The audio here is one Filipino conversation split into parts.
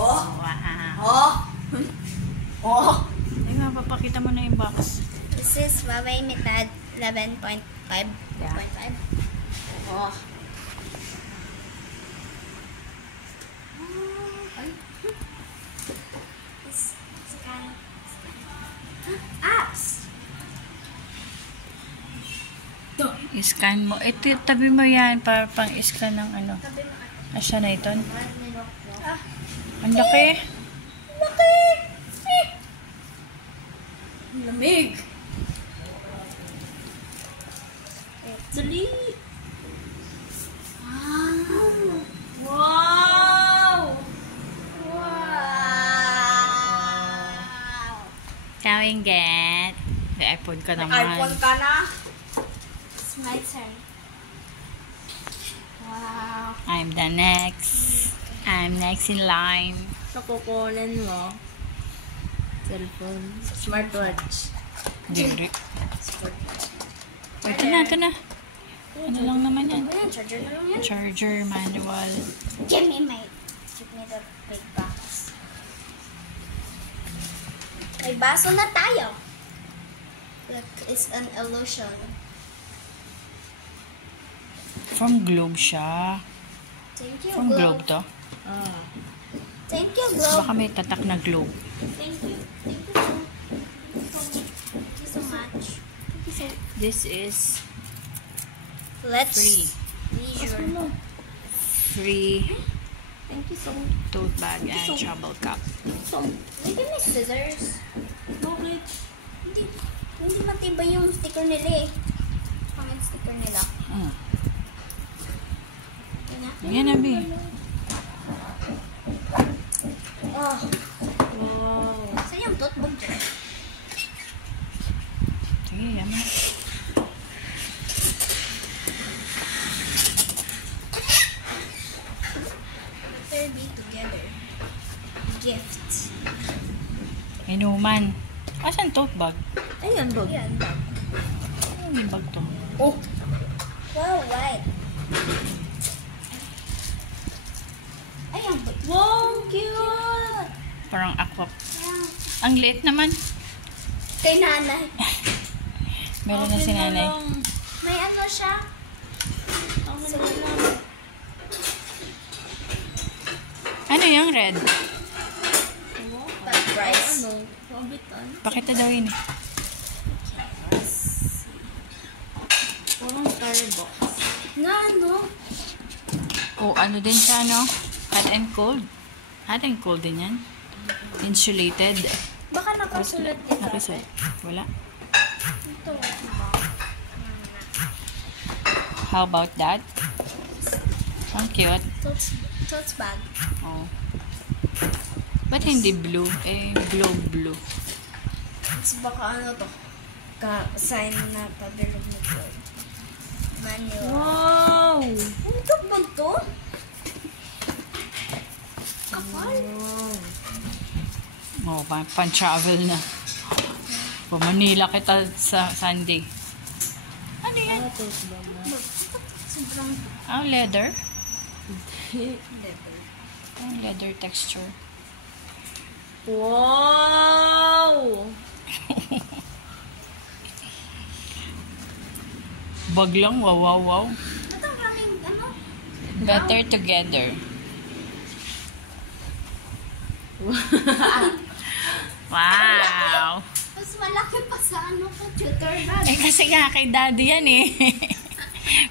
Oh! Wow. Oh! Oh! Ay nga, papakita mo na yung box. This is Huawei Mate 11.5. Yeah. Oh! Apps! I-scan mo. Ito, tabi mo yan para pang-scan ng ano. Asya na ito. Ang laki. Laki! Lamig! Dali! Wow! Wow! Tawing get. May iPhone ka naman. iPhone ka na? It's my turn. Wow! I'm the next. I'm next in line. Nakukunin mo. Cellphone. Smartwatch. Hindi. Smartwatch. Ito na, ito na. Ano lang naman yan? Ayan, charger na lang yan. Charger, manual. Give me the big box. May baso na tayo. Look, it's an illusion. From Globe siya. Thank you, From Globe to. Ah. Thank you, Globe. Baka may tatak na Globe. Thank you. Thank you so Thank you so much. Thank you so This is Let's free. leisure. Free Thank you so tote bag and travel cup. May give me scissors. Bakit? Hindi matibay yung sticker nila eh. Pangit sticker nila. Mm. Yun na. Yan na, B. Oh, Wow. saan yung tote bag dyan? Sige, yan na. Better be together. Gift. Inuman. Asan tote bag? Ayan, bag. Yan. Ano yung bag to? Oh! Wow, white. Ayan, Wow, cute! Parang aqua. ayan. Ang liit naman. Kay nanay. Meron na si nanay. May ano siya? Akin na lang. Ano yung red? Bag price. Ano? Mabitan? Pakita daw yun eh. Walang Starbucks. Na ano? O ano din siya, no? Hot and cold. Hot and cold din yan. Insulated. Baka nakasulat dito. Nakasulat. Wala. Ito. How about that? Ang cute. Totes bag. Oh. Ba't hindi blue? Eh, blue. It's baka ano to? Sign na pabilog na to. Manual. Wow! Ano to bag to? Kapal. Oh, pan-travel na. Pa Manila kita sa Sunday. Ano yan? Ano to ba na? Sobrang Ah, leather? leather. Oh, leather texture. Wow! Bag lang, wow. Ito ang kaming ano? Better together. Wow! Mas malaki pa sa ano computer bag. Eh, kasi nga kay daddy yan eh.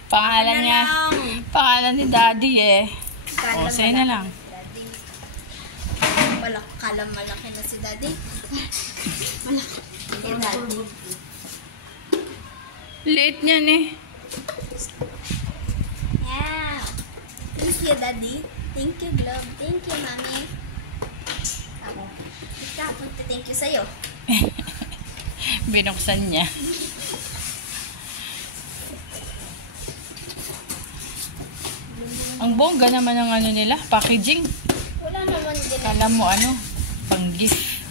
Pangalan Ano niya. lang? Pangalan ni daddy eh. Kala O, sa'yo na lang. Daddy. Kala malaki na si daddy. Malaki. Kay daddy. Liit niyan eh. Yeah. Thank you, daddy. Thank you, Globe. Thank you, mommy. Ako. Thank you sa'yo. Binuksan niya. Ang bongga naman ng ano nila, packaging. Wala naman din. Kala mo ano, pang gift.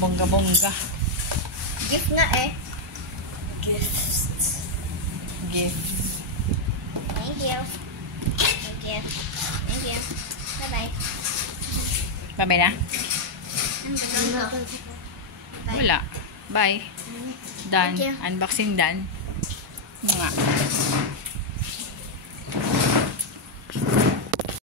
Bongga-bongga. Gift nga eh. Gift. Gift. Thank you. Thank you. Thank you. Bye-bye. Babay na? Ano ba to? Bye. Wala. Bye. Done. Thank you. Unboxing done. Nga.